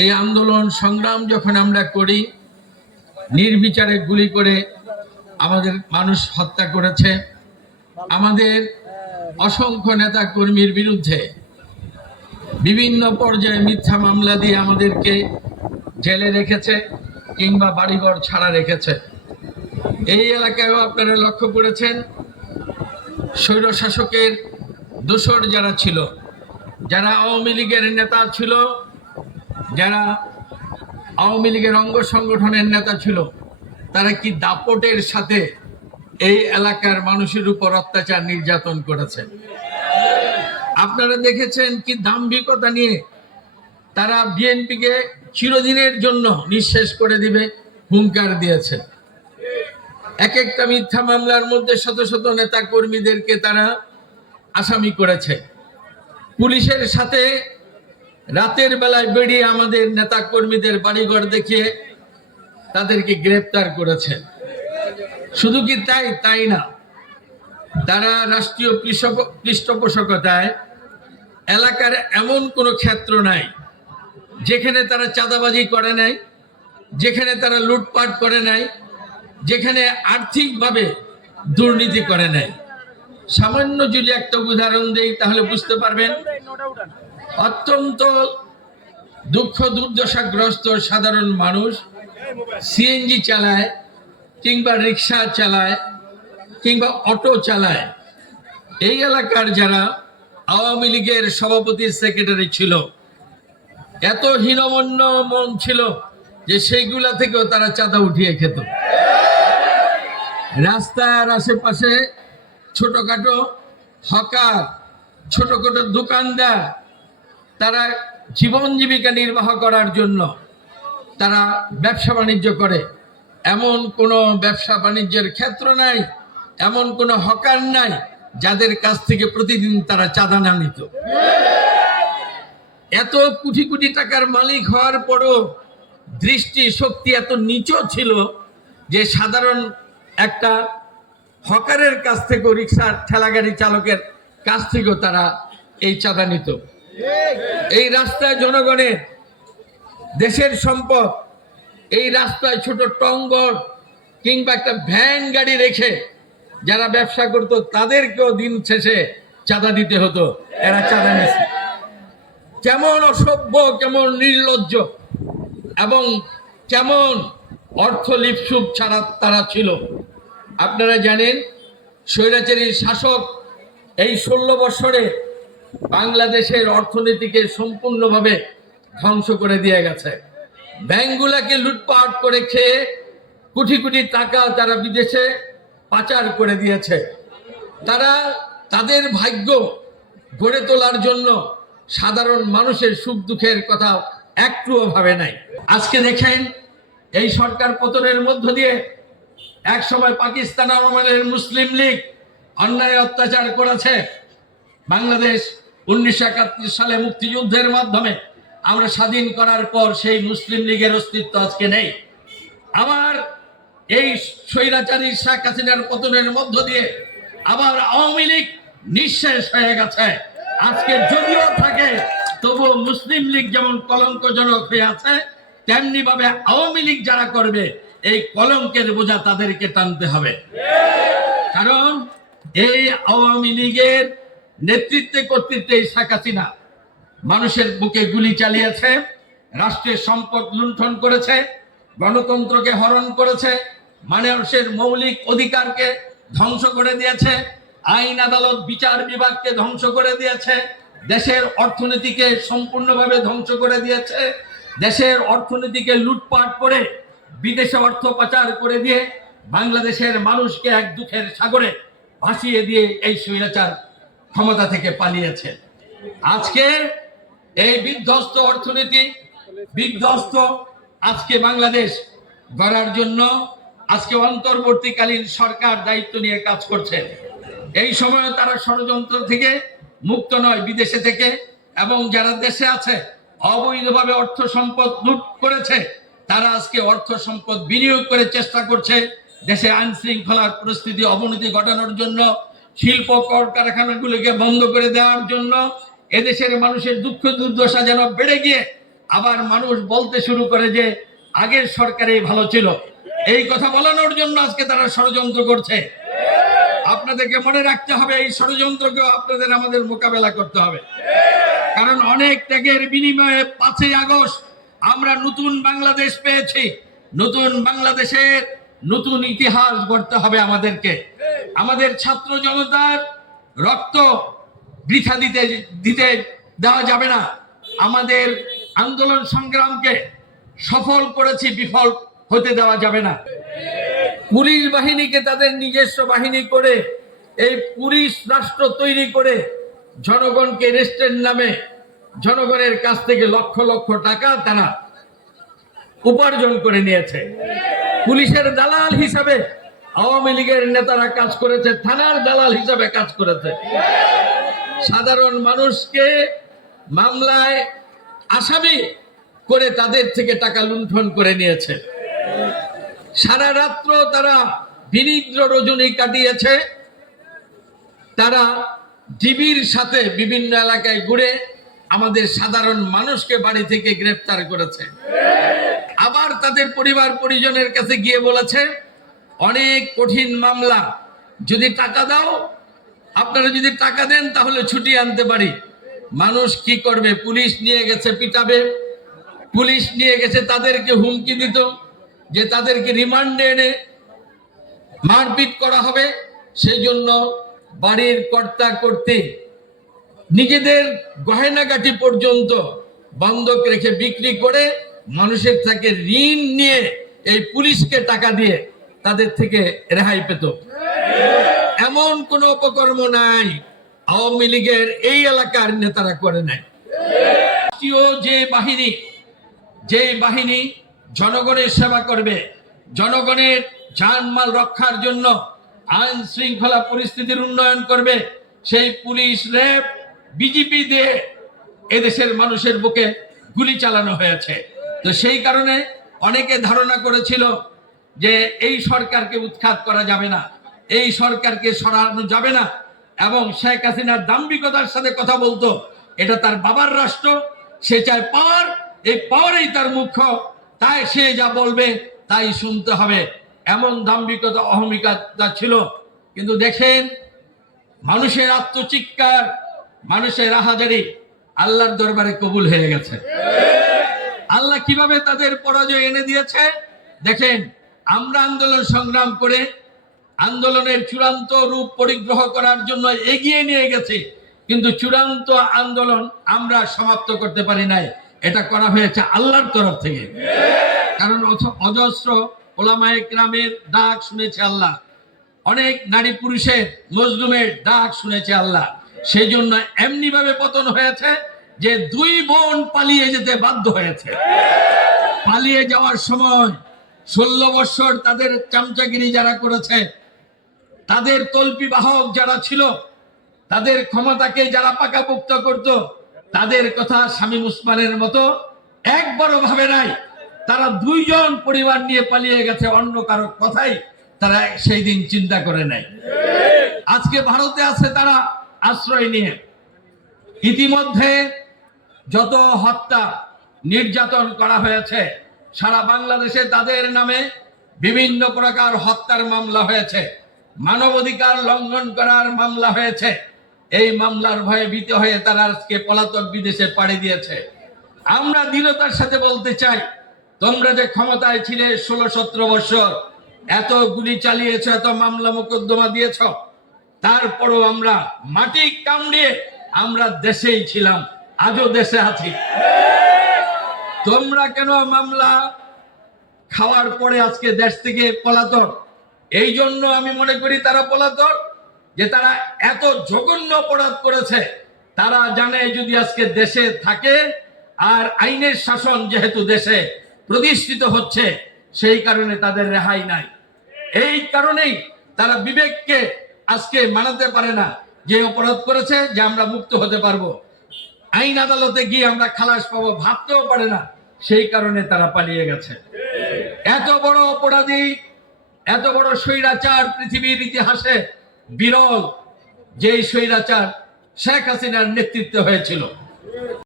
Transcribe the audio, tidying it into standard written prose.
এই আন্দোলন সংগ্রাম যখন আমরা করি, নির্বিচারে গুলি করে আমাদের মানুষ হত্যা করেছে, আমাদের অসংখ্য নেতা কর্মীর বিরুদ্ধে বিভিন্ন পর্যায়ে মিথ্যা মামলা দিয়ে আমাদেরকে জেলে রেখেছে কিংবা বাড়িঘর ছাড়া রেখেছে। এই এলাকায়ও আপনারা লক্ষ্য করেছেন, স্বৈরশাসকের দোসর যারা ছিল, যারা আওয়ামী লীগের নেতা ছিল, যারা আওয়ামী লীগের অঙ্গ সংগঠনের নেতা ছিল, তারা কি দাপটের সাথে এই এলাকার মানুষের উপর অত্যাচার নির্যাতন করেছে। আপনারা দেখেছেন কি দাম্ভিকতা নিয়ে তারা বিএনপিকে চিরদিনের জন্য নিঃশেষ করে দিবে হুঙ্কার দিয়েছে। এক একটা মিথ্যা মামলার মধ্যে শত শত নেতা কর্মীদেরকে তারা আসামি করেছে। পুলিশের সাথে রাতের বেলায় বেরিয়ে আমাদের নেতা কর্মীদের বাড়িঘর দেখিয়ে তাদেরকে গ্রেপ্তার করেছে। শুধু কি তাই না, তারা রাষ্ট্রীয় পৃষ্ঠপোষকতায় এলাকার এমন কোনো ক্ষেত্র নাই যেখানে তারা চাঁদাবাজি করে নাই, যেখানে তারা লুটপাট করে নাই, যেখানে আর্থিকভাবে দুর্নীতি করে নাই। সামান্য যদি একটা উদাহরণ দেই তাহলে বুঝতে পারবেন। অত্যন্ত দুঃখ দুর্দশাগ্রস্ত সাধারণ মানুষ সিএনজি চালায় কিংবা রিক্সা চালায় কিংবা অটো চালায়। এই এলাকার যারা আওয়ামী লীগের সভাপতি সেক্রেটারি ছিল, এত হীনমন্য মন ছিল যে সেইগুলা থেকেও তারা চাঁদা উঠিয়ে খেত। রাস্তার আশেপাশে ছোটখাটো হকার, ছোটখাটো দোকানদার, তারা জীবন জীবিকা নির্বাহ করার জন্য তারা ব্যবসা বাণিজ্য করে। এমন কোনো ব্যবসা বাণিজ্যের ক্ষেত্র নাই, এমন কোনো হকার নাই যাদের কাছ থেকে প্রতিদিন তারা চাঁদা না নিত। এত কোটি কোটি টাকার মালিক হওয়ার পরও দৃষ্টি শক্তি এত নিচু ছিল যে সাধারণ একটা হকারের কাছ থেকে, রিক্সার ঠেলাগাড়ি চালকের কাছ থেকেও তারা এই চাঁদা নিত। এই রাস্তায় জনগণের দেশের সম্পদ, এই রাস্তায় ছোট টঙ্গর কিংবা একটা ভ্যান গাড়ি রেখে যারা ব্যবসা করত তাদেরকেও দিন শেষে চাঁদা দিতে হতো। এরা চাঁদা নিছে। কেমন অসভ্য, কেমন নির্লজ্জ এবং কেমন অর্থলিপসুক ছাড়া তারা ছিল। আপনারা জানেন, স্বৈরাচারী শাসক এই 16 বছরে বাংলাদেশের অর্থনীতিকে সম্পূর্ণভাবে ধ্বংস করে দিয়ে গেছে। ব্যাংকগুলাকে লুটপাট করে খেয়ে কোটি কোটি টাকা তারা বিদেশে পাচার করে দিয়েছে। তারা তাদের ভাগ্য গড়ে তোলার জন্য সাধারণ মানুষের সুখ দুঃখের কথা একটুও ভাবে নাই। আজকে দেখেন, এই সরকার পতনের মধ্য দিয়ে এক সময় পাকিস্তান আমলের মুসলিম লীগ অন্যায় অত্যাচার করেছে। বাংলাদেশ 1971 সালে মুক্তিযুদ্ধের মাধ্যমে আমরা স্বাধীন করার পর সেই মুসলিম লীগের অস্তিত্ব আজকে নেই। আবার এই স্বৈরাচারী শেখ হাসিনার পতনের মধ্য দিয়ে আবার আওয়ামী লীগ নিঃশেষ হয়ে গেছে। আজকে যদিও থাকে তবুও মুসলিম লীগ যেমন কলঙ্কজনক হয়ে আছে, তেমনি ভাবে আওয়ামী লীগ যারা করবে এই কলঙ্কের বোঝা তাদেরকে টানতে হবে। কারণ এই আওয়ামী লীগের নেতৃত্বে কর্তৃত্বে শেখ হাসিনা মানুষের বুকে গুলি চালিয়েছে, রাষ্ট্রের সম্পদ লুণ্ঠন করেছে, গণতন্ত্রকে হরণ করেছে, মানুষের মৌলিক অধিকারকে ধ্বংস করে দিয়েছে, আইন আদালত বিচার বিভাগকে ধ্বংস করে দিয়েছে, দেশের অর্থনীতিকে সম্পূর্ণভাবে ধ্বংস করে দিয়েছে, দেশের অর্থনীতিকে লুটপাট করে বিদেশে অর্থ পাচার করে দিয়ে বাংলাদেশের মানুষকে এক দুঃখের সাগরে ভাসিয়ে দিয়ে এই স্বৈরাচার ক্ষমতা থেকে পালিয়েছে। আজকে এই বিধ্বস্ত অর্থনীতি, বিধ্বস্ত আজকে বাংলাদেশ গড়ার জন্য আজকে অন্তর্বর্তীকালীন সরকার দায়িত্ব নিয়ে কাজ করছে। এই সময় তারা ষড়যন্ত্র থেকে মুক্ত নয়, বিদেশে থেকে এবং যারা দেশে আছে অবৈধভাবে অর্থ সম্পদ লুট করেছে, তারা আজকে অর্থ সম্পদ বিনিয়োগ করে চেষ্টা করছে দেশে আইন শৃঙ্খলার পরিস্থিতি অবনতি ঘটানোর জন্য, শিল্প কলকারখানাগুলোকে বন্ধ করে দেওয়ার জন্য, এদেশের মানুষের দুঃখ দুর্দশা যেন বেড়ে গিয়ে আবার মানুষ বলতে শুরু করে যে আগের সরকারই ভালো ছিল। এই কথা বলানোর জন্য আজকে তারা ষড়যন্ত্র করছে। আপনাদেরকে মনে রাখতে হবে, এই ষড়যন্ত্রকেও আপনাদের আমাদের মোকাবেলা করতে হবে। কারণ অনেক ত্যাগের বিনিময়ে 5ই আগস্ট আমরা নতুন বাংলাদেশ পেয়েছি। নতুন বাংলাদেশের নতুন ইতিহাস গড়তে হবে আমাদেরকে। আমাদের ছাত্র জনতার রক্ত বৃথা দিতে দেওয়া যাবে না। আমাদের আন্দোলন সংগ্রামকে সফল করেছি, বিফল হতে দেওয়া যাবে না। পুলিশ বাহিনীকে তাদের নিজস্ব বাহিনী করে এই পুলিশ রাষ্ট্র তৈরি করে জনগণকে রেস্টের নামে জনগণের কাছ থেকে লক্ষ লক্ষ টাকা তারা উপার্জন করে নিয়েছে। পুলিশের দালাল হিসাবে আওয়ামী লীগের নেতারা কাজ করেছে, থানার দালাল হিসাবে কাজ করেছে। সাধারণ মানুষকে মামলায় আসামি করে তাদের থেকে টাকা লুণ্ঠন করে নিয়েছে। সারা রাত্র তারা বিনিদ্র রজনী কাটিয়েছে। তারা ডিবির সাথে বিভিন্ন এলাকায় ঘুরে আমাদের সাধারণ মানুষকে বাড়ি থেকে গ্রেফতার করেছে। আবার তাদের পরিবার পরিজনের কাছে গিয়ে বলেছে অনেক কঠিন মামলা, যদি টাকা দাও, আপনারা যদি টাকা দেন তাহলে ছুটি আনতে পারি। মানুষ কি করবে? পুলিশ নিয়ে গেছে পিটাবে, পুলিশ নিয়ে গেছে তাদেরকে হুমকি দিত যে তাদেরকে রিমান্ডে এনে মারপিট করা হবে। সেই জন্য বাড়ির কর্তা কর্ত্রী নিজেদের গয়নাগাটি পর্যন্ত বন্ধক রেখে বিক্রি করে মানুষের থেকে ঋণ নিয়ে এই পুলিশকে টাকা দিয়ে তাদের থেকে রেহাই পেত। এমন কোন অপকর্ম নাই আওয়ামী লীগের এই এলাকার নেতারা করে নাই। যে বাহিনী জনগণের সেবা করবে, জনগণের জানমাল রক্ষার জন্য আইন শৃঙ্খলা পরিস্থিতির উন্নয়ন করবে, সেই পুলিশ, র্যাব, বিজিপি দিয়ে এদেশের মানুষের বুকে গুলি চালানো হয়েছে। তো সেই কারণে অনেকে ধারণা করেছিল যে এই সরকারকে উৎখাত করা যাবে না, এই সরকারকে সরানো যাবে না, এবং শেখ হাসিনার দাম্ভিকতার সাথে কথা বলতো। এটা তার বাবার রাষ্ট্র, সে চায় পাওয়ার, এই পাওয়ারই তার মুখ্য, তাই সে যা বলবে তাই শুনতে হবে, এমন দাম্ভিকতা অহমিকতা ছিল। কিন্তু দেখেন মানুষের আত্মচিৎকার, মানুষের আহাজারি আল্লাহর দরবারে কবুল হয়ে গেছে। আল্লাহ কিভাবে তাদের পরাজয় এনে দিয়েছে দেখেন। আমরা আন্দোলন সংগ্রাম করে আন্দোলনের চূড়ান্ত রূপ পরিগ্রহ করার জন্য এগিয়ে নিয়ে গেছি, কিন্তু চূড়ান্ত আন্দোলন আমরা সমাপ্ত করতে পারি নাই। এটা করা হয়েছে আল্লাহর তরফ থেকে। কারণ অজস্র ওলামায়ে কেরামের ডাক শুনেছে আল্লাহ, অনেক নারী পুরুষের মজলুমের ডাক শুনেছে আল্লাহ। সেই জন্য এমনি ভাবে পতন হয়েছে যে 2 বোন পালিয়ে যেতে বাধ্য হয়েছে। পালিয়ে যাওয়ার সময় 16 বছর তাদের চামচাগিরি যারা করেছে, তাদের তল্পি বাহক যারা ছিল, তাদের ক্ষমতাকে যারা পাকাপোক্ত করত, তাদের কথা শামীম ওসমানের মতো একবারও ভাবে নাই। তারা 2 জন পরিবার নিয়ে পালিয়ে গেছে, অন্য কারো কথাই তারা সেই দিন চিন্তা করে নাই। আজকে ভারতে আছে তারা আশ্রয় নিয়ে। ইতিমধ্যে যত হত্যা নির্যাতন করা হয়েছে সারা বাংলাদেশে, তাদের নামে বিভিন্ন প্রকার হত্যার মামলা হয়েছে, মানবাধিকার লঙ্ঘন করার মামলা হয়েছে। এই মামলার ভয়ে ভীত হয়ে তারা আজকে পলাতক বিদেশে পাড়ি দিয়েছে। আমরা দৃঢ়তার সাথে বলতে চাই, তোমরা যে ক্ষমতায় ছিলে 16-17 বছর, এত গুলি চালিয়েছ, এত মামলা মোকদ্দমা দিয়েছ, তারপরও আমরা মাটি কামড়িয়ে আমরা দেশেই ছিলাম, আজও দেশে আছি। তোমরা কেন মামলা খাওয়ার পরে আজকে দেশ থেকে পলাতক? এই জন্য আমি মনে করি তারা পলাতক যে তারা এত জঘন্য অপরাধ করেছে। তারা জানে যদি আজকে দেশে থাকে, আর আইনের শাসন যেহেতু দেশে প্রতিষ্ঠিত হচ্ছে, সেই কারণে তাদের রেহাই নাই। এই কারণেই তারা বিবেককে আজকে মানাতে পারে না যে অপরাধ করেছে যে আমরা মুক্ত হতে পারবো, আইন আদালতে গিয়ে আমরা খালাস পাবো, ভাবতেও পারে না। সেই কারণে তারা পালিয়ে গেছে। এত বড় অপরাধী, এত বড় স্বৈরাচার পৃথিবীর ইতিহাসে বিরল, যেই স্বৈরাচার শেখ হাসিনার নেতৃত্বে হয়েছিল।